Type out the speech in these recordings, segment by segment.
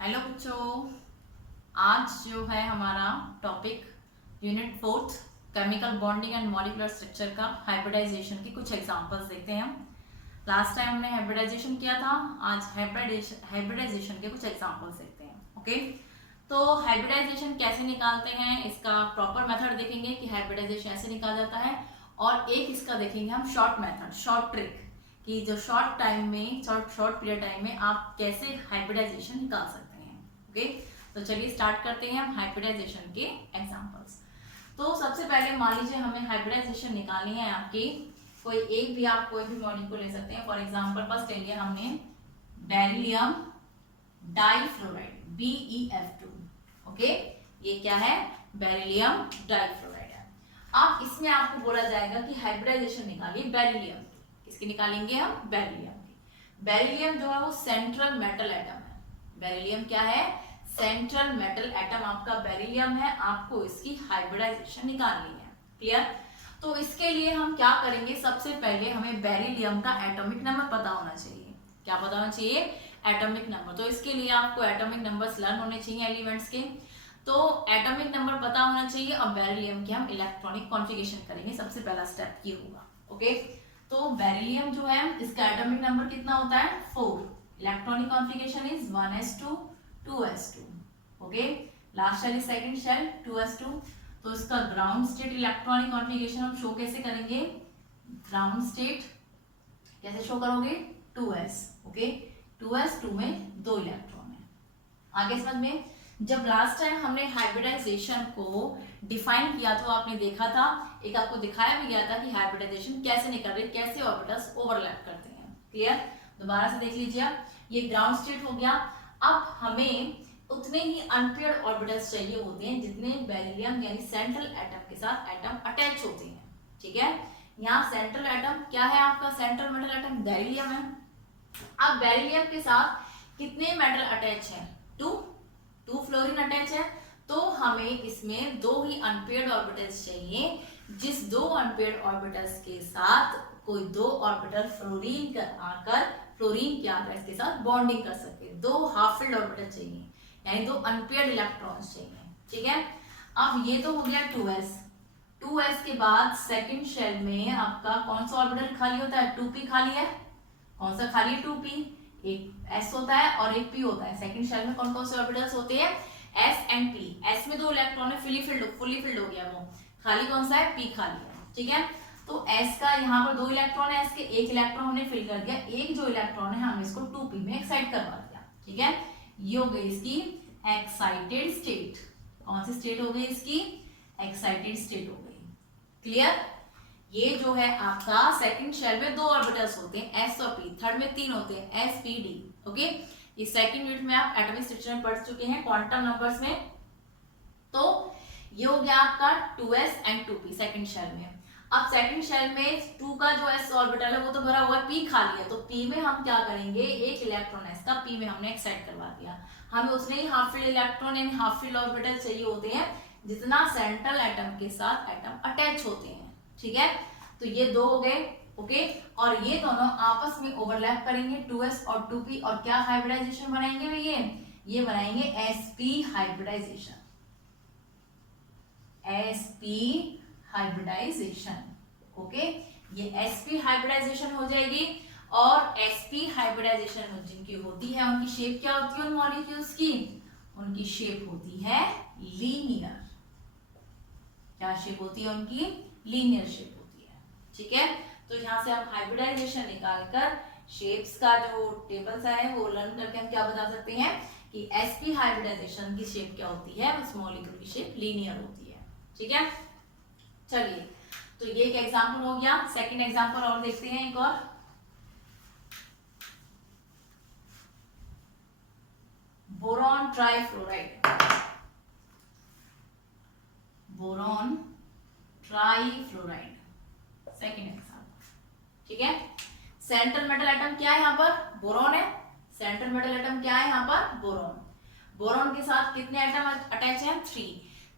Hello बच्चों, आज जो है हमारा topic unit 4 chemical bonding and molecular structure का हाइब्रिडाइजेशन की कुछ एग्जांपल्स देखते हैं हम। लास्ट टाइम हमने हाइब्रिडाइजेशन किया था, आज हाइब्रिडाइजेशन के कुछ एग्जांपल्स देखते हैं। ओके, तो हाइब्रिडाइजेशन कैसे निकालते हैं, इसका प्रॉपर मेथड देखेंगे कि हाइब्रिडाइजेशन ऐसे निकाला जाता है, और एक इसका देखेंगे हम शॉर्ट मेथड, शॉर्ट ट्रिक, कि जो शॉर्ट पीरियड टाइम में आप कैसे हाइब्रिडाइजेशन निकाल सकते हैं। ओके, तो चलिए स्टार्ट करते हैं हम हाइब्रिडाइजेशन के एग्जांपल्स। तो सबसे पहले मान लीजिए हमें हाइब्रिडाइजेशन निकालनी है आपकी, कोई एक भी आप कोई भी मॉलिक्यूल ले सकते हैं। फॉर एग्जांपल फर्स्ट ले लिया हमने बेरिलियम डाइफ्लोराइड BeF2। ओके, ये क्या है? बेरिलियम डाइफ्लोराइड है। अब इसमें आपको बोला जाएगा कि हाइब्रिडाइजेशन निकालिए बेरिलियम। किसकी निकालेंगे हम? बेरिलियम की। बेरिलियम जो है वो सेंट्रल मेटल एटम है। बेरिलियम क्या है? सेंट्रल मेटल एटम आपका बेरिलियम है। आपको इसकी हाइब्रिडाइजेशन निकालनी है। क्लियर? तो इसके लिए हम क्या करेंगे, सबसे पहले हमें बेरिलियम का एटॉमिक नंबर पता होना चाहिए। क्या पता होना चाहिए? Atomic number. तो इसके लिए आपको एटॉमिक नंबर्स लर्न होने चाहिए एलिमेंट्स के। तो एटॉमिक नंबर पता होना चाहिए और बेरिलियम की हम इलेक्ट्रॉनिक कॉन्फ़िगरेशन करेंगे। सबसे पहला स्टेप ये होगा। ओके, तो बेरिलियम जो है इसका एटॉमिक नंबर कितना होता है? 4। Electronic configuration is 1s2 2s2। Okay, last shell second shell 2s2। तो इसका ग्राउंड स्टेट इलेक्ट्रॉनिक कॉन्फ़िगरेशन हम शो कैसे करेंगे? ग्राउंड स्टेट कैसे शो करोगे? 2s। ओके, 2s2 में 2 इलेक्ट्रॉन है। आगे समझ में? जब लास्ट टाइम हमने हाइब्रिडाइजेशन को डिफाइन किया तो आपने देखा था, एक आपको दिखाया भी गया था कि हाइब्रिडाइजेशन कैसे निकल रही है, कैसे ऑर्बिटल्स ओवरलैप करते हैं। क्लियर? दोबारा से देख लीजिए आप, ये ग्राउंड स्टेट हो गया। अब हमें उतने ही अनपेयर्ड ऑर्बिटल्स चाहिए होते हैं जितने बेरिलियम यानी सेंट्रल एटम के साथ एटम अटैच होते हैं। ठीक है, यहाँ सेंट्रल एटम क्या है आपका? सेंट्रल मेटल एटम बेरिलियम है। अब बेरिलियम के साथ कितने मेटल अटैच है? 2 फ्लोरीन अटैच है। तो हमें इसमें 2 ही अनपेयर्ड ऑर्बिटल्स चाहिए, जिस 2 अनपेयर्ड ऑर्बिटल्स के साथ कोई 2 ऑर्बिटल फ्लोरीन के आकर इसके साथ बॉन्डिंग कर सके। 2 हाफ फिल्ड ऑर्बिटल चाहिए, यानी 2 अनपेयर्ड इलेक्ट्रॉन्स चाहिए। ठीक है, अब ये तो हो गया 2s के बाद सेकंड शेल में आपका कौन सा ऑर्बिटल खाली होता है? 2p खाली है। कौन सा खाली है? 2p। एक s होता है और एक p होता है। सेकंड शेल में कौन कौन से ऑर्बिटल्स होते हैं? s and p। s में 2 इलेक्ट्रॉन है, फुली फिल्ड हो गया वो। खाली कौन सा है? p खाली है। ठीक है, तो s का यहाँ पर 2 इलेक्ट्रॉन है, s के 1 इलेक्ट्रॉन हमने फिल कर दिया। एक जो इलेक्ट्रॉन है हम इसको 2p में एक्साइट करवा दिया। ठीक है, ये हो गई इसकी एक्साइटेड स्टेट। कौन सी स्टेट हो गई इसकी? एक्साइटेड स्टेट हो गई। क्लियर? ये जो है आपका सेकंड शेल में 2 ऑर्बिटल्स होते हैं s और p, थर्ड में 3 होते हैं s p d। ओके, ये सेकंड यूनिट में आप एटॉमिक स्ट्रक्चर में पढ़ चुके हैं क्वांटम नंबर्स में। तो ये हो गया आपका 2s and 2p second shell में। अब सेकंड शेल में 2 का जो s ऑर्बिटल है वो तो भरा हुआ है, p खाली है। तो p में हम क्या करेंगे? एक इलेक्ट्रॉन s का p में हमने एक्साइट करवा दिया। हमें उतने ही हाफ फिल्ड इलेक्ट्रॉन यानी हाफ फिल्ड ऑर्बिटल चाहिए होते हैं जितना सेंट्रल एटम के साथ एटम अटैच होते हैं। ठीक है, तो ये 2 हो गए। ओके, और ये दोनों आपस में ओवरलैप करेंगे 2s और 2p, और क्या हाइब्रिडाइजेशन बनाएंगे भैया? ये बनाएंगे sp hybridisation. sp hybridisation. Okay, ये sp हाइब्रिडाइजेशन हो जाएगी। और sp हाइब्रिडाइजेशन जिनकी होती है उनकी शेप क्या होती है? उन मॉलिक्यूल्स की, उनकी शेप होती है लीनियर। क्या शेप होती है उनकी? लीनियर शेप होती है। ठीक है, तो यहाँ से हम हाइब्रिडाइजेशन निकालकर शेप्स का जो टेबल्स है वो लर्न करके हम क्या बता सकते हैं कि sp हाइब्रिडाइजेशन की शेप क्या होती है? उस मॉलिक्यूल की शेप लीनियर होती है। ठीक है, चलिए, तो ये एक एग्जांपल हो गया। सेकंड एग्जांपल और देखते हैं, एक और। Boron trifluoride. Boron trifluoride second example. ठीक है, सेंट्रल मेटल एटम क्या है? यहाँ पर बोरॉन है। सेंट्रल मेटल एटम क्या है? यहाँ पर बोरॉन। बोरॉन के साथ कितने एटम अटैच हैं?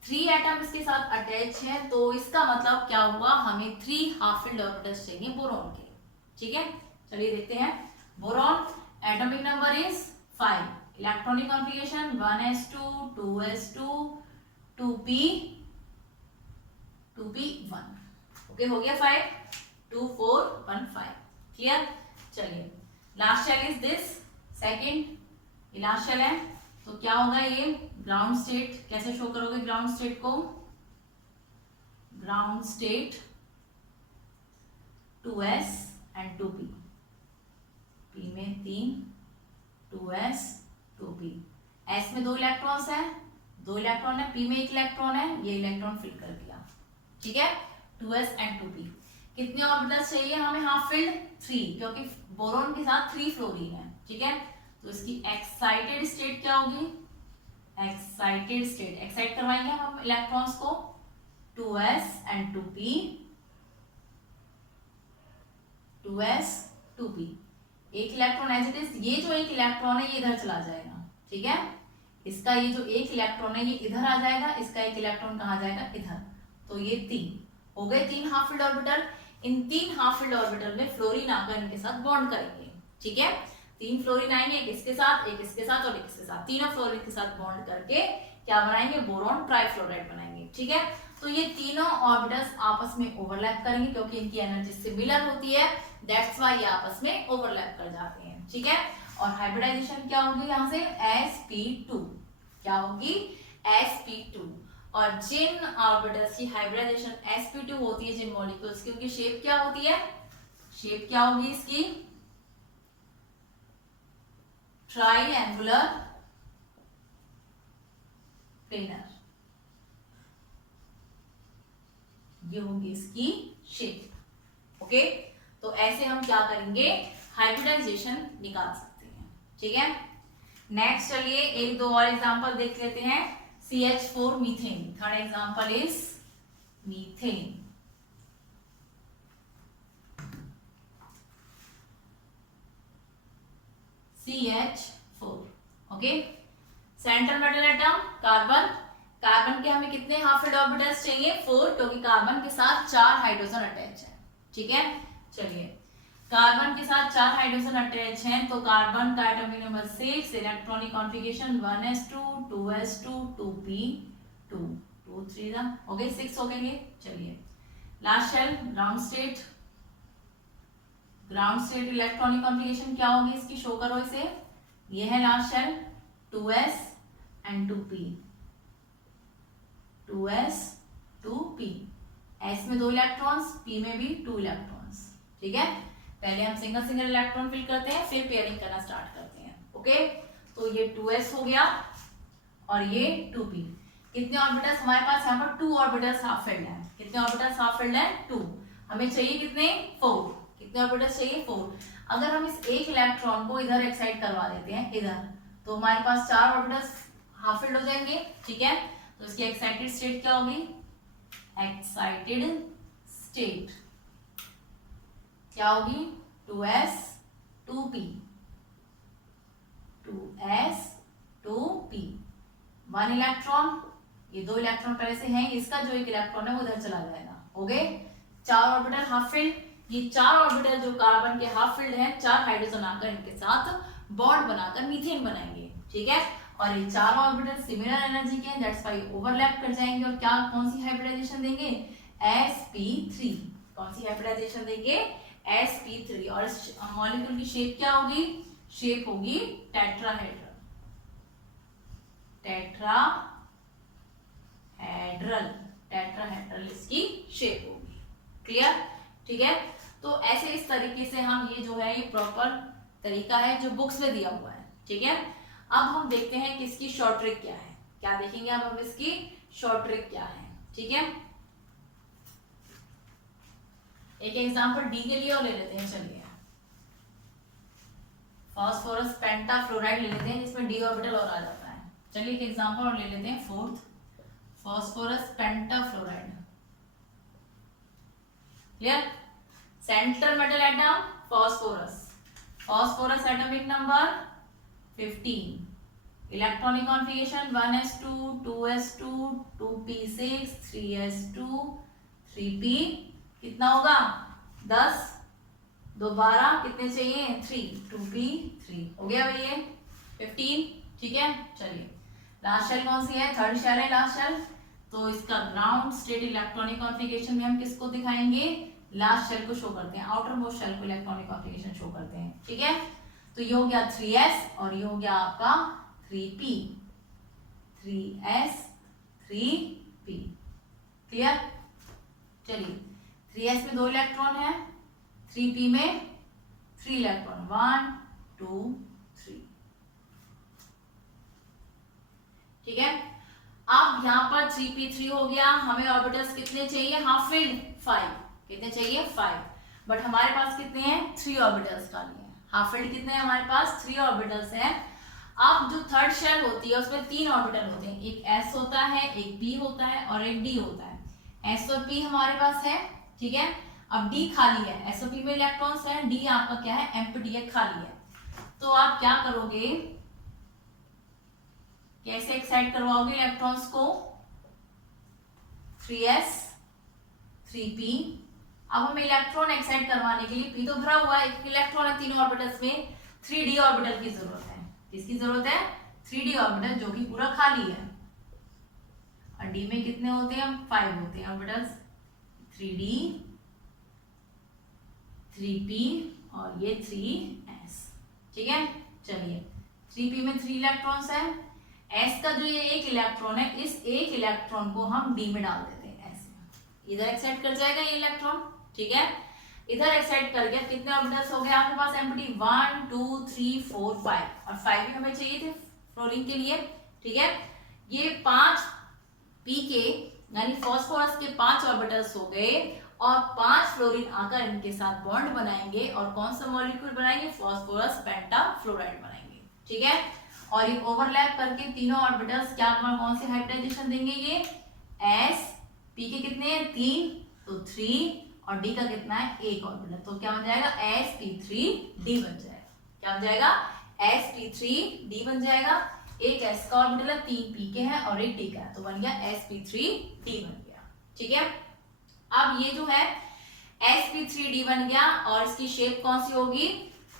3 एटम इसके साथ अटैच है। तो इसका मतलब क्या हुआ? हमें 3 हाफ फिल्ड ऑर्बिटल्स चाहिए बोरॉन के। ठीक है, चलिए देखते हैं। Boron atomic number is 5, electronic configuration 1s2 2s2 2p 2p1। Okay, हो गया 5 2 4 1 5। क्लियर? चलिए last shell is this second, ये लास्ट शेल है। तो क्या होगा ये ग्राउंड स्टेट, कैसे शो करोगे ग्राउंड स्टेट को? Ground state 2s and 2p, p में 3 2s 2p, s में 2 इलेक्ट्रॉन्स है, 2 इलेक्ट्रॉन है, p में 1 इलेक्ट्रॉन है, ये इलेक्ट्रॉन फिल कर दिया। ठीक है, 2s एंड 2p। कितने ऑर्बिटल्स चाहिए हमें? हाफ फिल्ड 3, क्योंकि बोरोन के साथ 3 फ्लोरीन है। ठीक है, तो इसकी एक्साइटेड स्टेट क्या होगी? एक्साइटेड स्टेट, एक्साइट करवाएंगे हम इलेक्ट्रॉन्स को 2s and 2p, 2s 2p। एक इलेक्ट्रॉन एज इट इज, ये जो एक इलेक्ट्रॉन है ये इधर चला जाएगा। ठीक है, इसका ये जो एक इलेक्ट्रॉन है ये इधर आ जाएगा, इसका एक इलेक्ट्रॉन कहाँ जाएगा? इधर। तो ये 3 हो गए, 3 हाफ फिल्ड ऑर्बिटल। इन 3 हाफ फिल्ड ऑर्बिटल में फ्लोरीन आकर इनके साथ बॉन्ड करेंगे। ठीक है, 3 फ्लोरीन आएंगे, एक इसके साथ, एक इसके साथ और एक इसके साथ, तीनों फ्लोरीन के साथ बॉन्ड करके क्या बनाएंगे? बोरॉन ट्राइफ्लोराइड बनाएंगे। ठीक है, तो ये तीनों ऑर्बिटल्स आपस में ओवरलैप करेंगे क्योंकि इनकी एनर्जी सिमिलर होती है, दैट्स व्हाई ये आपस में ओवरलैप कर जाते हैं। ठीक है, और हाइब्रिडाइजेशन क्या होगी यहाँ से? sp2। क्या होगी? sp2। और जिन ऑर्बिटल्स की हाइब्रिडाइजेशन sp2 होती है, जिन मॉलिक्यूल्स की, उनकी शेप क्या होती है? शेप क्या होगी इसकी? ट्राइएंगुलर प्लेनर, ये होगी इसकी शेप। ओके, तो ऐसे हम क्या करेंगे? हाइब्रिडाइजेशन निकाल सकते हैं। ठीक है, नेक्स्ट चलिए एक दो और एग्जांपल देख लेते हैं। CH4 methane, third example is methane. CH4। Okay, central metal atom carbon, carbon के हमें कितने हाफ फिल्ड ऑर्बिटल्स चाहिए? 4, क्योंकि कार्बन के साथ 4 हाइड्रोजन अटैच है। ठीक है, चलिए कार्बन के साथ 4 हाइड्रोजन अटैच हैं, तो कार्बन का atomic number 6, electronic configuration 1s2 2s2 2p2 2 3 हो गए 6 हो गए। चलिए last shell ground state, ground state electronic configuration क्या होगी इसकी? शो करो इसे। ये है last shell 2s and 2p, 2s 2p, s में 2 इलेक्ट्रॉन्स, p में भी 2 इलेक्ट्रॉन्स। ठीक है, पहले हम सिंगल सिंगल इलेक्ट्रॉन फिल करते हैं, फिर पेयरिंग करना स्टार्ट करते हैं। ओके, तो ये 2s हो गया और ये 2p। कितने ऑर्बिटल्स हमारे पास? यहाँ पर 2 ऑर्बिटल्स हाफ फिल्ड है। कितने ऑर्बिटल्स हाफ फिल्ड है? 2। हमें चाहिए कितने? 4। कितने ऑर्बिटल्स चाहिए? 4। अगर हम इस एक इलेक्ट्रॉन को इधर एक्साइट करवा देते हैं इधर, तो हमारे पास 4 ऑर्बिटल्स हाफ फिल्ड हो जाएंगे। ठीक है, तो इसकी एक्साइटेड स्टेट क्या होगी? एक्साइटेड स्टेट क्या होगी? 2s 2p, 2s 2p, 1 electron, ये 2 इलेक्ट्रॉन पहले से हैं, इसका जो एक इलेक्ट्रॉन है वो उधर चला जाएगा। हो गए 4 ऑर्बिटल हाफ फिल्ड। ये 4 ऑर्बिटल जो कार्बन के हाफ फिल्ड हैं, 4 हाइड्रोजन आकर इनके साथ बॉन्ड बनाकर मीथेन बनाएंगे। ठीक है, और ये 4 ऑर्बिटल सिमिलर एनर्जी के हैं, दैट्स व्हाई ओवरलैप कर जाएंगे और क्या कौन सी हाइब्रिडाइजेशन देंगे? sp3। कौन सी हाइब्रिडाइजेशन देंगे? sp3। और इस मॉलिक्यूल की शेप क्या होगी? शेप होगी टेट्राहेड्रल, टेट्राहेड्रल, टेट्राहेड्रल इसकी शेप होगी। क्लियर? ठीक है, तो ऐसे इस तरीके से हम ये जो है ये प्रॉपर तरीका है जो बुक्स में दिया हुआ है। ठीक है, अब हम देखते हैं कि इसकी शॉर्ट ट्रिक क्या है। क्या देखेंगे अब हम इसकी शॉर्ट ट्रिक क्या है। ठीक है, एक एग्जांपल डी के लिए और ले लेते हैं। चलिए फास्फोरस पेंटाफ्लोराइड ले लेते हैं जिसमें डी ऑर्बिटल और आ जाता है। चलिए एक एग्जांपल और ले लेते हैं, fourth phosphorus pentafluoride. Clear? Central metal atom phosphorus, phosphorus atomic number 15, electronic configuration 1s2 2s2 2p6 3s2 3p, कितना होगा? 10 2 12, कितने चाहिए? 3, 2p3 हो गया भाई ये 15। ठीक है, चलिए लास्ट शेल कौन सी है, थर्ड शेल है लास्ट शेल। तो इसका ग्राउंड स्टेट इलेक्ट्रॉनिक कॉन्फ़िगरेशन में हम किसको दिखाएंगे, लास्ट शेल को शो करते हैं, आउटर मोस्ट शेल को इलेक्ट्रॉनिक कॉन्फ़िगरेशन शो करते हैं। ठीक है, तो ये हो गया 3s और ये हो गया आपका 3p, 3s 3p। क्लियर, चलिए 3s में 2 इलेक्ट्रॉन है, 3p में 3 इलेक्ट्रॉन, 1 2 3। ठीक है, अब यहाँ पर 3p3 हो गया, हमें ऑर्बिटल्स कितने चाहिए, हाफ फिल्ड 5, कितने चाहिए 5, बट हमारे पास कितने हैं 3 ऑर्बिटल्स का लिए हैं। हाफ फिल्ड कितने हैं हमारे पास, 3 ऑर्बिटल्स हैं। अब जो थर्ड शेल होती है उसमें 3 ऑर्बिटल होते हैं, एक s होता है, एक p होता है और एक d होता है। s और p हमारे पास है, ठीक है। अब d खाली है, s और p में इलेक्ट्रॉन्स हैं, d आपका क्या है, एम्प्टी है, खाली है। तो आप क्या करोगे, कैसे एक्साइट करवाओगे इलेक्ट्रॉन्स को, 3s 3p। अब हमें इलेक्ट्रॉन एक्साइट करवाने के लिए p तो भरा हुआ है, एक इलेक्ट्रॉन है, 3 ऑर्बिटल्स में 3d ऑर्बिटल की जरूरत है। किसकी जरूरत है, 3d ऑर्बिटल जो कि पूरा खाली है। और d में कितने होते हैं, 5 होते हैं ऑर्बिटल्स, 3d 3p और ये 3s। ठीक है, चलिए 3p में 3 इलेक्ट्रॉन्स है, s का जो ये एक इलेक्ट्रॉन है, इस एक इलेक्ट्रॉन को हम d में डाल देते हैं, ऐसे इधर एक्साइट कर जाएगा ये इलेक्ट्रॉन। ठीक है, इधर एक्साइट कर गया, कितने ऑर्बिटल्स हो गए आपके पास एम्प्टी, 1 2 3 4 5 और 5 भी हमें चाहिए थे फ्लोरीन के लिए। ठीक है, ये 5 p के यानी फास्फोरस के 5 ऑर्बिटल्स हो गए और 5 फ्लोरीन आकर इनके साथ बॉन्ड बनाएंगे और कौन सा मॉलिक्यूल बनाएंगे, फास्फोरस पेंटाफ्लोराइड बनाएंगे। ठीक है, और ये ओवरलैप करके तीनों ऑर्बिटल्स क्या कौन से हाइब्रिडाइजेशन देंगे, ये s p के कितने हैं 3, तो 3 और d का कितना है 1 ऑर्बिटल, तो क्या बन जाएगा sp3d बन जाएगा। क्या बन जाएगा, sp3d बन जाएगा। एक s का ऑर्बिटल है, 3 p के हैं और एक d का है, तो बन गया sp3d बन गया। ठीक है, अब ये जो है sp3d बन गया और इसकी शेप कौन सी होगी,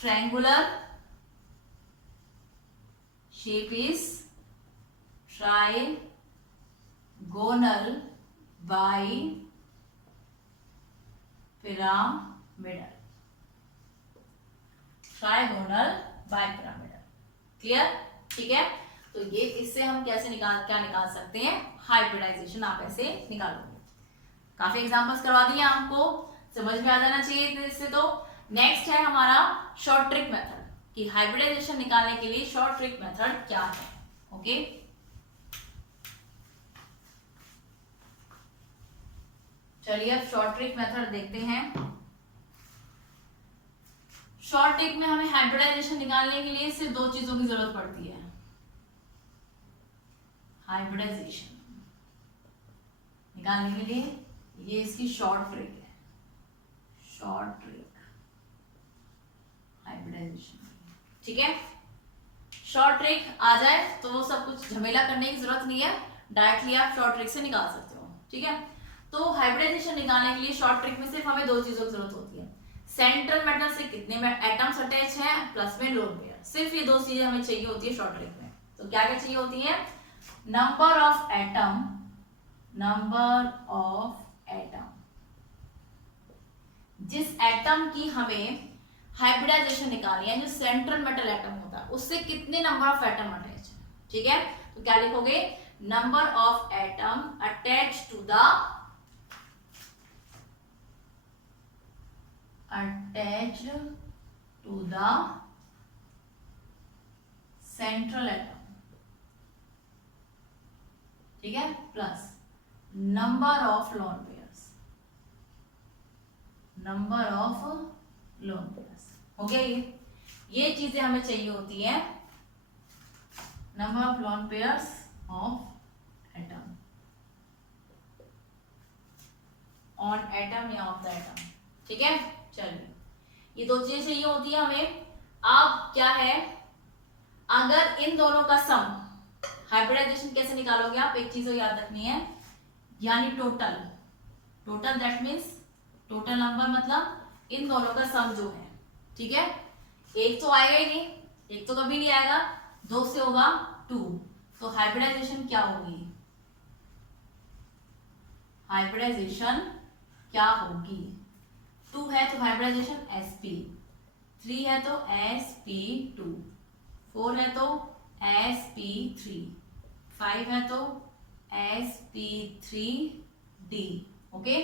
triangular shape is trigonal bi pyramidal, trigonal bi pyramidal. Clear, ठीक है, तो ये इससे हम कैसे क्या निकाल सकते हैं, हाइब्रिडाइजेशन आप ऐसे निकालोगे। काफी एग्जांपल्स करवा दिए आपको, समझ में आ जाना चाहिए इससे। तो नेक्स्ट है हमारा शॉर्ट ट्रिक मेथड, कि हाइब्रिडाइजेशन निकालने के लिए शॉर्ट ट्रिक मेथड क्या है। ओके, चलिए अब शॉर्ट ट्रिक मेथड देखते हैं। शॉर्ट ट्रिक में हमें हाइब्रिडाइजेशन निकालने के लिए सिर्फ 2 चीजों की जरूरत पड़ती है। हाइब्रिडाइजेशन निकालने के लिए ये इसकी शॉर्ट ट्रिक है, शॉर्ट ट्रिक हाइब्रिडाइजेशन। ठीक है, शॉर्ट ट्रिक आ जाए तो वो सब कुछ झमेला करने की जरूरत नहीं है, डायरेक्टली आप शॉर्ट ट्रिक से निकाल सकते हो। ठीक है, तो हाइब्रिडाइजेशन निकालने के लिए शॉर्ट ट्रिक में सिर्फ हमें 2 चीजों की जरूरत होती है, सेंट्रल मेटल से कितने एटम्स अटैच हैं प्लस में लोन पेयर, सिर्फ ये 2 चीजें हमें चाहिए होती है शॉर्ट ट्रिक में। तो क्या क्या चाहिए होती है, number of atom, number of atom, जिस एटम की हमें हाइब्रिडाइजेशन निकालनी है, जो सेंट्रल मेटल एटम होता है उससे कितने नंबर ऑफ एटम अटैच है। ठीक है, तो क्या लिखोगे, number of atom attach to the central atom. ठीक है, plus number of lone pairs, number of lone pairs. हो गया, ये चीजें हमें चाहिए होती है, number of lone pairs of atom, on atom या ऑफ द एटम। ठीक है, चलिए ये 2 चीजें चाहिए होती है हमें। अब क्या है, अगर इन दोनों का सम, हाइब्रिडाइजेशन कैसे निकालोगे आप, एक चीज याद रखनी है, यानी total, total that means total number मतलब इन दोनों का सम जो है। ठीक है, एक तो आएगा ही नहीं, एक तो कभी नहीं आएगा, 2 से होगा 2, तो हाइब्रिडाइजेशन क्या होगी, हाइब्रिडाइजेशन क्या होगी, 2 है तो हाइब्रिडाइजेशन sp, 3 है तो sp2, 4 है तो sp3, 5 है तो sp3d, ओके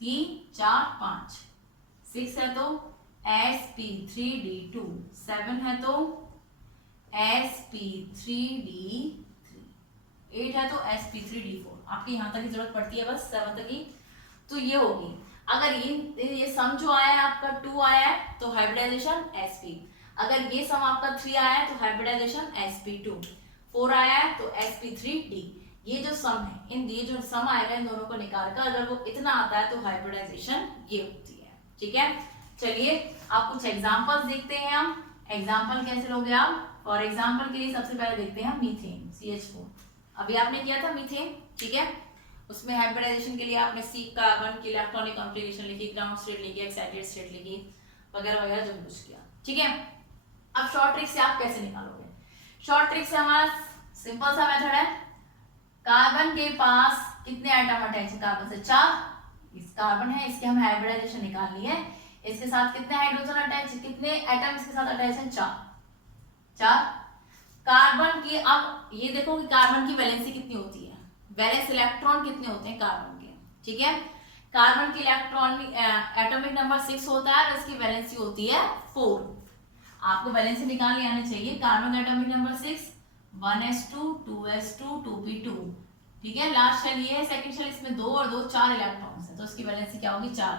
3 4 5, 6 है तो sp3d2, 7 है तो sp3d3, 8 है तो sp3d4। आपकी यहाँ तक की जरूरत पड़ती है बस 7 तक की, तो ये होगी। अगर ये सम जो आया है आपका 2 आया है तो हाइब्रिडाइजेशन sp, अगर ये सम आपका 3 आया है तो हाइब्रिडाइजेशन sp2, 4 आया है तो sp3d। ये जो सम है, ये जो सम आएगा इन दोनों को निकाल कर अगर वो इतना आता है तो हाइब्रिडाइजेशन ये होती है। ठीक है, चलिए आप कुछ एग्जांपल्स देखते हैं। हम एग्जांपल कैसे लोगे आप, फॉर एग्जांपल के लिए सबसे पहले देखते हैं मीथेन CH4। अभी आपने किया था मीथेन, ठीक है, उसमें हाइब्रिडाइजेशन के लिए आपने सी कार्बन की इलेक्ट्रॉनिक कॉन्फ़िगरेशन लिखी, ग्राउंड स्टेट लिखी, एक्साइटेड स्टेट लिखी, वगैरह वगैरह जो कुछ किया। ठीक है, अब शॉर्ट ट्रिक से आप कैसे निकालोगे, शॉर्ट ट्रिक से हमारा सिंपल सा मेथड है, कार्बन के पास कितने एटम अटैच है, कार्बन से 4, इस कार्बन है इसके हमें हाइब्रिडाइजेशन निकालनी है, इसके साथ कितने हाइड्रोजन अटैच, कितने एटम इसके साथ अटैच है, 4। कार्बन की, अब ये देखो कि कार्बन की वैलेंसी कितनी होती है, वैलेंस इलेक्ट्रॉन कितने होते हैं कार्बन के। ठीक है, कार्बन की इलेक्ट्रॉन एटॉमिक नंबर 6 होता है और इसकी वैलेंसी होती है 4। आपको वैलेंसी निकालनी आनी चाहिए, कार्बन का atomic number 6, 1s2 2s2 2p2। ठीक है, लास्ट शेल ये है, सेकंड शेल इसमें 2 और 2 4 इलेक्ट्रॉन्स है, तो इसकी वैलेंसी क्या होगी 4।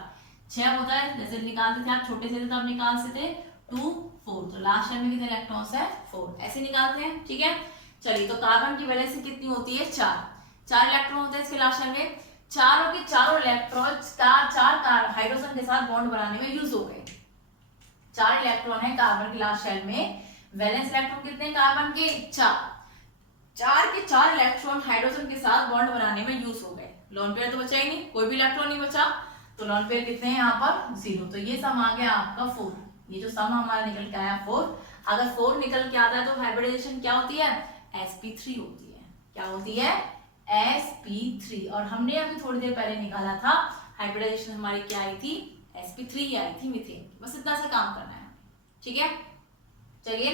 6 होता है, जैसे निकालते थे आप छोटे से थे तब निकाल से थे 2 4, तो लास्ट शेल में कितने इलेक्ट्रॉन्स है 4, ऐसे निकालते हैं। ठीक है, चलिए तो कार्बन की वैलेंसी कितनी होती है 4 इलेक्ट्रॉन होते हैं इसके लास्ट शेल में, चारों के चारों इलेक्ट्रॉन 4 हाइड्रोजन के साथ बॉन्ड बनाने में यूज हो गए। 4 इलेक्ट्रॉन है कार्बन के लास्ट शेल में, वैलेंस इलेक्ट्रॉन कितने कार्बन के 4 के 4 इलेक्ट्रॉन हाइड्रोजन के साथ बॉन्ड बनाने में यूज हो गए। लोन पेयर तो बचा ही नहीं, कोई भी इलेक्ट्रॉन नहीं बचा, तो लोन पेयर कितने हैं यहाँ पर 0, तो ये सम आ गया आपका 4। ये जो सम हमारा निकल के आया 4, अगर 4 निकल के आता है तो हाइब्रिडाइजेशन क्या होती है sp3 होती है। क्या होती है sp3, और हमने अभी थोड़ी देर पहले निकाला था हाइब्रिडाइजेशन हमारी क्या आई थी sp3 आई थी मीथेन। बस इतना सा काम करना है, ठीक है। चलिए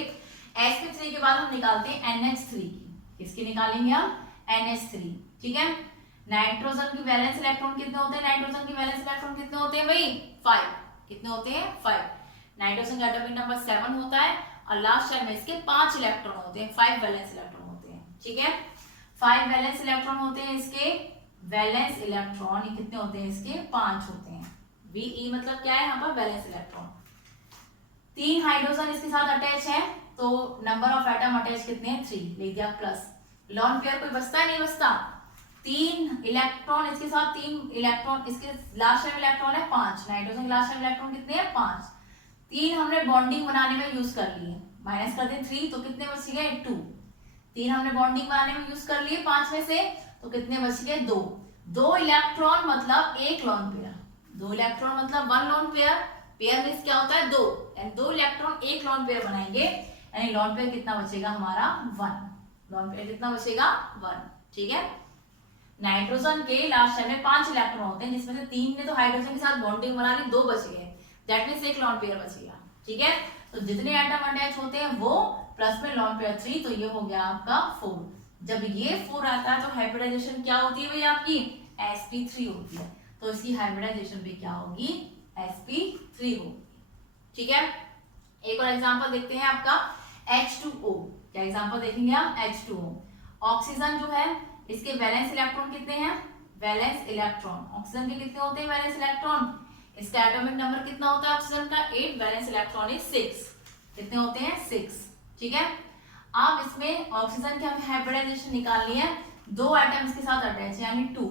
sp3 के बाद हम निकालते हैं NH3 की, किसकी निकालेंगे हम NH3, ठीक है। नाइट्रोजन की वैलेंस इलेक्ट्रॉन कितने होते हैं, नाइट्रोजन की वैलेंस इलेक्ट्रॉन कितने होते हैं भाई 5, कितने होते हैं 5। नाइट्रोजन का एटॉमिक नंबर 7 होता है और लास्ट टाइम में इसके 5 इलेक्ट्रॉन होते हैं, 5 वैलेंस इलेक्ट्रॉन होते हैं, ठीक है। 5 वैलेंस इलेक्ट्रॉन होते हैं इसके, वैलेंस इलेक्ट्रॉन कितने होते हैं इसके 5 होते हैं। Ve मतलब क्या है यहाँ पर वैलेंस इलेक्ट्रॉन। 3 हाइड्रोजन इसके साथ अटैच है तो नंबर ऑफ एटम अटैच कितने हैं 3, लिख दिया प्लस। लॉन पेयर कोई बचता है नहीं बचता, 3 इलेक्ट्रॉन इसके साथ, 3 इलेक्ट्रॉन इसके लास्ट टाइम इलेक्ट्रॉन है 5, नाइट्रोजन के लास्ट टाइम इलेक्ट्रॉन कितने हैं 5, 3 हमने बॉन्डिंग बनाने में यूज कर लिए, माइनस कर दें 3 तो कितने बच गए 2, 3 हमने बॉन्डिंग बनाने में यूज कर लिए 5 में से, तो कितने बच गए 2। 2 इलेक्ट्रॉन मतलब 1 लॉन पेयर, 2 इलेक्ट्रॉन मतलब 1 लॉन पेयर, पेयर मींस क्या होता है 2, यानी 2 इलेक्ट्रॉन 1 लॉन पेयर बनाएंगे, यानी लॉन पेयर कितना बचेगा हमारा 1, लॉन पेयर कितना बचेगा 1, ठीक है। नाइट्रोजन के लास्ट टाइम में 5 इलेक्ट्रॉन होते हैं जिसमें से 3 ने तो हाइड्रोजन के साथ बॉन्डिंग बना ली, 2 बच गए, दैट मींस 1 लॉन पेयर बच गया, ठीक है। तो जितने एटम अटैच होते हैं वो प्लस में लॉन पेयर 3, तो ये हो गया आपका 4। जब ये 4 आता है तो हाइब्रिडाइजेशन क्या होती है भाई आपकी sp3 होती है, तो इसकी हाइब्रिडाइजेशन भी क्या होगी sp3 होगी, ठीक है। एक और एग्जांपल देखते हैं आपका H2O, क्या एग्जांपल देखेंगे आप H2O। ऑक्सीजन जो है इसके वैलेंस इलेक्ट्रॉन कितने हैं, वैलेंस इलेक्ट्रॉन ऑक्सीजन के कितने होते हैं वैलेंस इलेक्ट्रॉन, इसका एटॉमिक नंबर कितना होता है ऑक्सीजन का 8, वैलेंस इलेक्ट्रॉन इज 6, कितने होते हैं 6, ठीक है। अब इसमें ऑक्सीजन की हमें हाइब्रिडाइजेशन निकालनी है, 2 एटम इसके साथ अटैच यानी 2,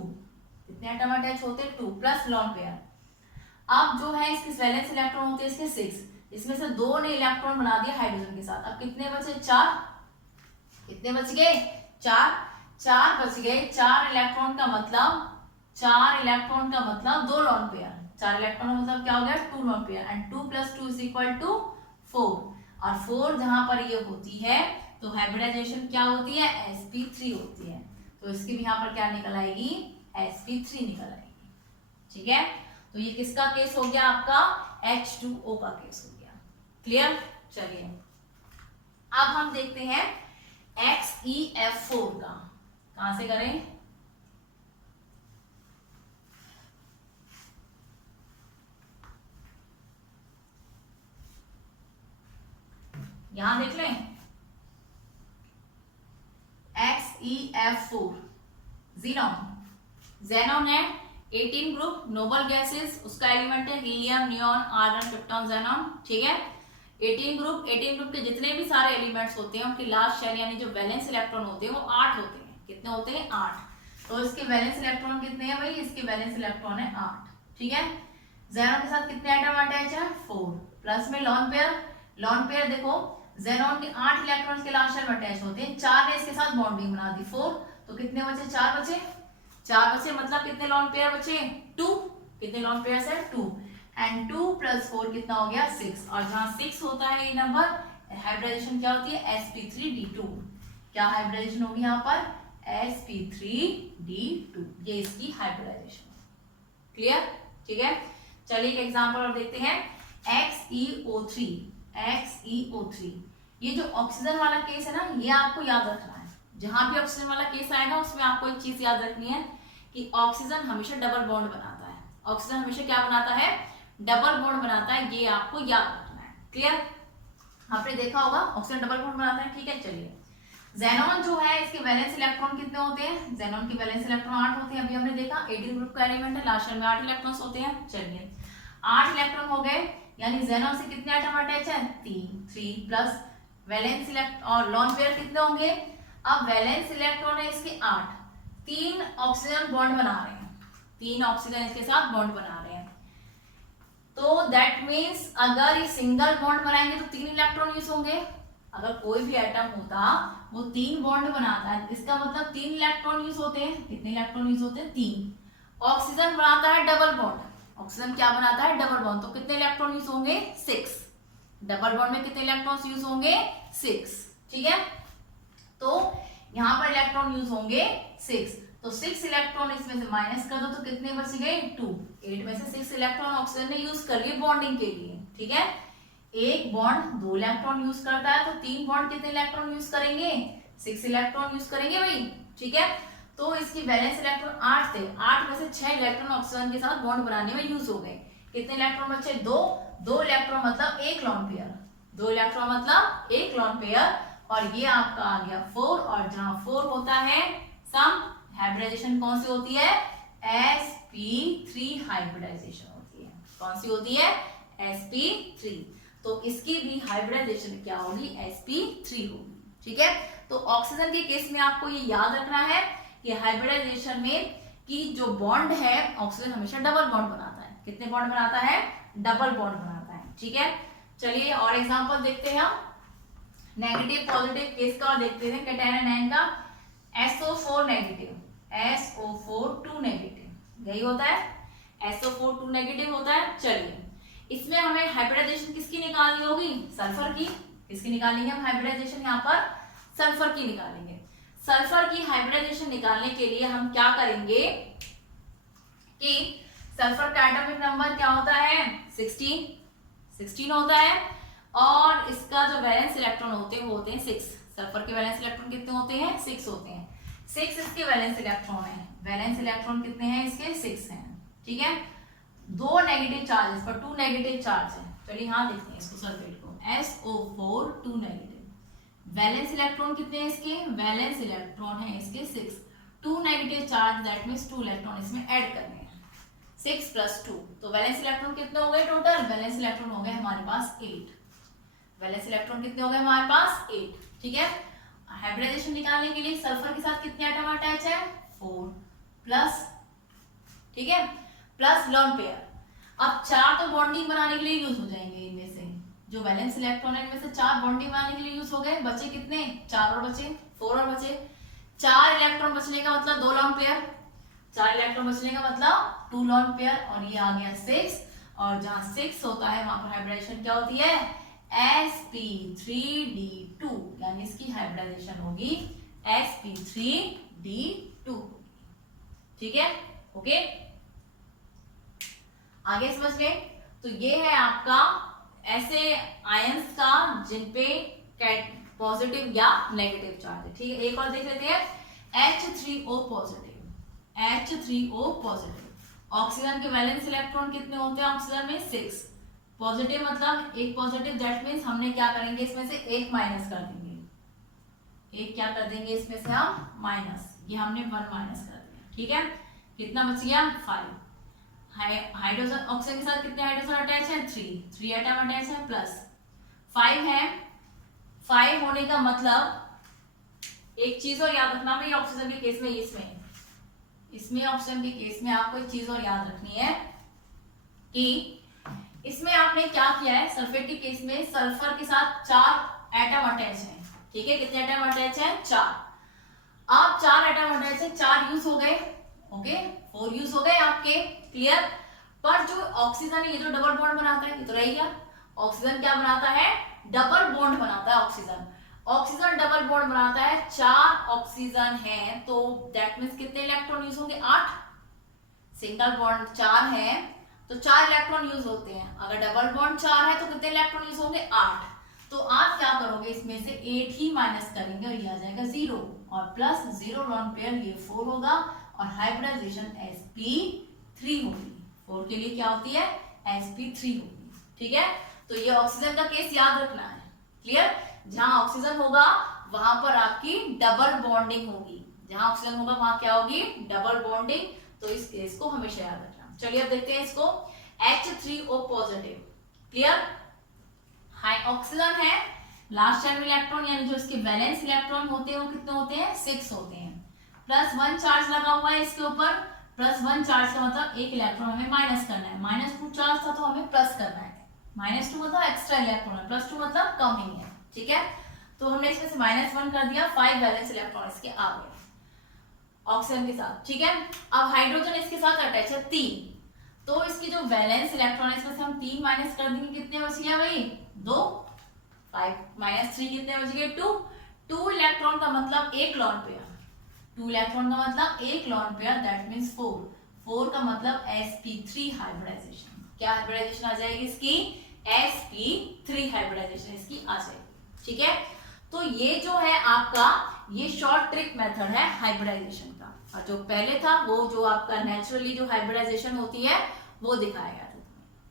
कितने एटम अटैच होते हैं 2 प्लस लॉन पेयर। अब जो है इसके वैलेंस इलेक्ट्रॉन होते हैं इसके 6, इसमें से 2 ने इलेक्ट्रॉन बना दिया हाइड्रोजन के साथ, अब कितने बचे 4, कितने बच गए 4 बच गए। 4 इलेक्ट्रॉन का मतलब 4 इलेक्ट्रॉन का मतलब 2 लॉन पेयर, 4 इलेक्ट्रॉन का मतलब क्या हो गया 2 लॉन पेयर, एंड 2 + 2 = 4, और 4 जहां पर ये होती है तो हाइब्रिडाइजेशन क्या होती है, sp3 होती है। तो इसकी भी यहाँ पर क्या निकल आएगी, sp3 निकल आएगी। ठीक है, तो ये किसका केस हो गया, आपका H2O का केस हो गया। क्लियर। चलिए अब हम देखते हैं XeF4 का। कहां से करें, यहां देख लें XeF4 जेनॉन है 18 ग्रुप, नोबल गैसेस, उसका एलिमेंट है helium, neon, argon, krypton, xenon. ठीक है, 18 ग्रुप के जितने भी सारे एलिमेंट्स होते हैं उनकी लास्ट शेल यानी जो वैलेंस इलेक्ट्रॉन होते हैं वो 8 होते हैं। कितने होते हैं, 8। तो इसके वैलेंस इलेक्ट्रॉन कितने हैं भाई, इसके वैलेंस इलेक्ट्रॉन है 8। ठीक है, जेनॉन के साथ कितने एटम अटैच है, 4। प्लस में लॉन पेयर देखो जेनॉन के 8 इलेक्ट्रॉन्स के लास्ट शेल में अटैच होते हैं, 4 ने इसके साथ बॉन्डिंग बना दी, 4। तो कितने बचे, 4 बचे, मतलब कितने लॉन पेयर बचे, 2। कितने लॉन पेयर है, 2। एंड 2 + 4 कितना हो गया, 6। और जहां 6 होता है ये नंबर, हाइब्रिडाइजेशन क्या होती है, sp3d2। क्या हाइब्रिडाइजेशन होगी यहाँ पर, sp3d2। ये इसकी हाइब्रिडाइजेशन। क्लियर। ठीक है, चलिए एक एग्जांपल और देखते हैं, XeO3। ये जो ऑक्सीजन वाला केस है ना, ये आपको याद रखना है। जहां भी ऑक्सीजन वाला केस आएगा उसमें आपको एक चीज याद रखनी है कि ऑक्सीजन हमेशा डबल बॉन्ड बनाता है। ऑक्सीजन हमेशा क्या बनाता है, डबल बॉन्ड बनाता है, ये आपको याद रखना है। क्लियर, आपने देखा होगा ऑक्सीजन डबल बॉन्ड बनाता है। ठीक है, चलिए जेनॉन जो है इसके वैलेंस इलेक्ट्रॉन कितने होते हैं, जेनॉन के वैलेंस इलेक्ट्रॉन 8 होते हैं। अभी हमने देखा 18 ग्रुप का एलिमेंट है, लास्ट शेल में 8 इलेक्ट्रॉन्स होते हैं। चलिए 8 इलेक्ट्रॉन हो गए, यानी जेनॉन से कितने एटम अटैच है, 3 प्लस वैलेंस इलेक्ट्रॉन और लॉन पेयर कितने होंगे। अब वैलेंस इलेक्ट्रॉन है इसके 8, 3 ऑक्सीजन बॉन्ड बना रहे हैं, 3 ऑक्सीजन इसके साथ बॉन्ड बना रहे हैं। तो दैट मीन्स अगर ये सिंगल बॉन्ड बनाएंगे तो 3 इलेक्ट्रॉन यूज होंगे। अगर कोई भी एटम होता वो 3 बॉन्ड बनाता है, इसका मतलब 3 इलेक्ट्रॉन यूज होते हैं। कितने इलेक्ट्रॉन यूज होते हैं, 3। ऑक्सीजन बनाता है डबल बॉन्ड, ऑक्सीजन क्या बनाता है, डबल बॉन्ड। तो कितने इलेक्ट्रॉन यूज होंगे, 6। डबल बॉन्ड में कितने इलेक्ट्रॉन्स यूज होंगे, 6। ठीक है, तो यहाँ पर इलेक्ट्रॉन यूज होंगे 6। तो 6 इलेक्ट्रॉन इसमें से माइनस कर दो तो कितने बच गए, 2। 8 में से 6 इलेक्ट्रॉन ऑक्सीजन ने यूज कर लिए बॉन्डिंग के लिए। ठीक है, एक बॉन्ड 2 इलेक्ट्रॉन यूज करता है, तो 3 बॉन्ड कितने इलेक्ट्रॉन यूज करेंगे, 6 इलेक्ट्रॉन यूज करेंगे भाई। ठीक है, तो इसकी वैलेंस इलेक्ट्रॉन 8 थे, 8 में से 6 इलेक्ट्रॉन ऑक्सीजन के साथ बॉन्ड बनाने में यूज हो गए। कितने इलेक्ट्रॉन बचे, 2 इलेक्ट्रॉन मतलब 1 लॉन पेयर, 2 इलेक्ट्रॉन मतलब 1 लॉन पेयर। और ये आपका आ गया 4। और जहां 4 होता है सम, हाइब्रिडाइजेशन कौन सी होती है, sp3 हाइब्रिडाइजेशन होती है। कौन सी होती है, sp3। तो इसकी भी हाइब्रिडाइजेशन क्या होगी, sp3 होगी। ठीक है, तो ऑक्सीजन के केस में आपको ये याद रखना है कि हाइब्रिडाइजेशन में कि जो बॉन्ड है ऑक्सीजन हमेशा डबल बॉन्ड बनाता है। कितने बॉन्ड बनाता है, डबल बॉन्ड बनाता है। ठीक है, चलिए और एग्जांपल देखते हैं हम नेगेटिव पॉजिटिव केस का और देखते हैं कैटायन एनायन का। SO4 नेगेटिव, SO4 2 नेगेटिव, यही होता है, SO4 2 नेगेटिव होता है। चलिए इसमें हमें हाइब्रिडाइजेशन किसकी निकालनी होगी, सल्फर की। किसकी निकालेंगे हम हाइब्रिडाइजेशन, यहाँ पर सल्फर की निकालेंगे। सल्फर की हाइब्रिडाइजेशन निकालने के लिए हम क्या करेंगे कि सल्फर का एटॉमिक नंबर क्या होता है, 16 होता है। और इसका जो वैलेंस इलेक्ट्रॉन होते हैं वो होते हैं 6। सल्फर के वैलेंस इलेक्ट्रॉन कितने होते हैं, 6 होते हैं। 6 इसके वैलेंस इलेक्ट्रॉन है, वैलेंस इलेक्ट्रॉन कितने हैं इसके, 6 हैं। ठीक है, 2 नेगेटिव चार्ज, पर 2 नेगेटिव चार्ज है। चलिए यहाँ देखते हैं इसको सल्फेट को, SO4 2 नेगेटिव। वैलेंस इलेक्ट्रॉन कितने हैं इसके, वैलेंस इलेक्ट्रॉन है इसके 6। 2 negative charge that means 2 electron इसमें ऐड करने हैं, 6 + 2। तो वैलेंस इलेक्ट्रॉन कितने हो गए टोटल, वैलेंस इलेक्ट्रॉन हो गए हमारे पास 8। वैलेंस इलेक्ट्रॉन कितने हो गए हमारे पास, 8। ठीक है, हाइब्रिडाइजेशन निकालने के लिए सल्फर के साथ कितने एटम अटैच है, 4 प्लस, ठीक है, प्लस लॉन पेयर। अब 4 तो बॉन्डिंग बनाने के लिए यूज हो जाएंगे, इनमें से जो वैलेंस इलेक्ट्रॉन है इनमें से 4 बॉन्डिंग बनाने के लिए यूज हो गए। बचे कितने, 4 और बचे, 4 और बचे। 4 इलेक्ट्रॉन बचने का मतलब 2 लॉन पेयर, 4 इलेक्ट्रॉन बचने का मतलब 2 लॉन पेयर। और ये आ गया 6। और जहां 6 होता है वहां पर हाइब्रिडाइजेशन क्या होती है, sp3d2, यानी इसकी हाइब्रिडाइजेशन होगी sp3d2। ठीक है, ओके, आगे समझ गए। तो ये है आपका ऐसे आयंस का जिनपे पॉजिटिव या नेगेटिव चार्ज है। ठीक है, एक और देख लेते हैं, H3O positive, H3O positive. Oxygen के वैलेंस इलेक्ट्रॉन कितने होते हैं ऑक्सीजन में? 6। पॉजिटिव मतलब एक पॉजिटिव, दैट मीन्स हमने क्या करेंगे, इसमें से एक माइनस कर देंगे, एक क्या कर देंगे इसमें से हम माइनस, ये हमने 1 माइनस कर दिया। ठीक है, कितना बच गया? 5। हाइड्रोजन ऑक्सीजन के साथ कितने हाइड्रोजन अटैच है? 3 एटम अटैच है, प्लस 5 है। 5 होने का मतलब एक चीज और याद रखना भाई, ऑक्सीजन के केस में, इसमें ऑक्सीजन के केस में आपको एक चीज और याद रखनी है कि इसमें आपने क्या किया है, सल्फेट के केस में सल्फर के साथ 4 एटम अटैच है। ठीक है, कितने एटम अटैच है? 4। अब 4 एटम अटैच है, 4 यूज हो गए, ओके, 4 यूज हो गए आपके, क्लियर। पर जो ऑक्सीजन है, ये जो डबल बॉन्ड बनाता है, ये तो रह गया। ऑक्सीजन क्या बनाता है? डबल बॉन्ड बनाता है ऑक्सीजन। ऑक्सीजन डबल बॉन्ड बनाता है, 4 ऑक्सीजन है, तो दैट मींस कितने इलेक्ट्रॉन यूज होंगे? 8। सिंगल बॉन्ड 4 है तो 4 इलेक्ट्रॉन यूज होते हैं। अगर डबल बॉन्ड 4 है तो कितने इलेक्ट्रॉन यूज होंगे? 8। तो आप क्या करोगे, इसमें से 8 ही माइनस करेंगे और ये आ जाएगा 0, और प्लस 0 लॉन पेयर, ये 4 होगा, और हाइब्रिडाइजेशन sp3 होगी। 4 के लिए क्या होती है? sp3 होगी। ठीक है, तो ये ऑक्सीजन का केस याद रखना है, क्लियर। जहां ऑक्सीजन होगा वहां पर आपकी डबल बॉन्डिंग होगी, जहां ऑक्सीजन होगा वहां क्या होगी? Double bonding. तो इस केस को हमेशा याद रखना। चलिए अब देखते हैं इसको, H3O positive, clear. High oxygen है, लास्ट चार्ज इलेक्ट्रॉन यानी जो इसके वैलेंस इलेक्ट्रॉन होते हैं वो कितने होते हैं? 6 होते हैं। +1 चार्ज लगा हुआ है इसके ऊपर, +1 चार्ज का मतलब एक इलेक्ट्रॉन हमें माइनस करना है, -2 चार्ज था तो हमें प्लस करना है, -2 मतलब एक्स्ट्रा इलेक्ट्रॉन है, +2 मतलब कम ही है। ठीक है, तो हमने इसमें से -1 कर दिया, 5 वैलेंस इलेक्ट्रॉन इसके आ गए ऑक्सीजन के साथ। ठीक है, अब हाइड्रोजन इसके साथ अटैच है 3, तो इसकी जो वैलेंस इलेक्ट्रॉन है इसमें से हम 3 माइनस कर देंगे, कितने बच गया भाई? 2। 5 -3 कितने बच गए? 2। 2 इलेक्ट्रॉन का मतलब 1 लॉन पेयर, 2 इलेक्ट्रॉन का मतलब 1 लॉन पेयर, दैट मींस 4। 4 का मतलब sp3 हाइब्रिडाइजेशन। क्या हाइब्रिडाइजेशन आ जाएगी इसकी? sp3 हाइब्रिडाइजेशन इसकी आ जाएगी। ठीक है, तो ये जो है आपका ये शॉर्ट ट्रिक मेथड है हाइब्रिडाइजेशन का, और जो पहले था वो जो आपका नेचुरली जो हाइब्रिडाइजेशन होती है वो दिखाया गया था।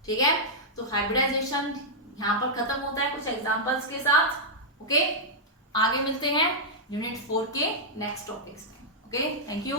ठीक है, तो हाइब्रिडाइजेशन यहाँ पर खत्म होता है कुछ एग्जांपल्स के साथ। ओके, आगे मिलते हैं यूनिट 4 के नेक्स्ट टॉपिक्स में। Okay, thank you.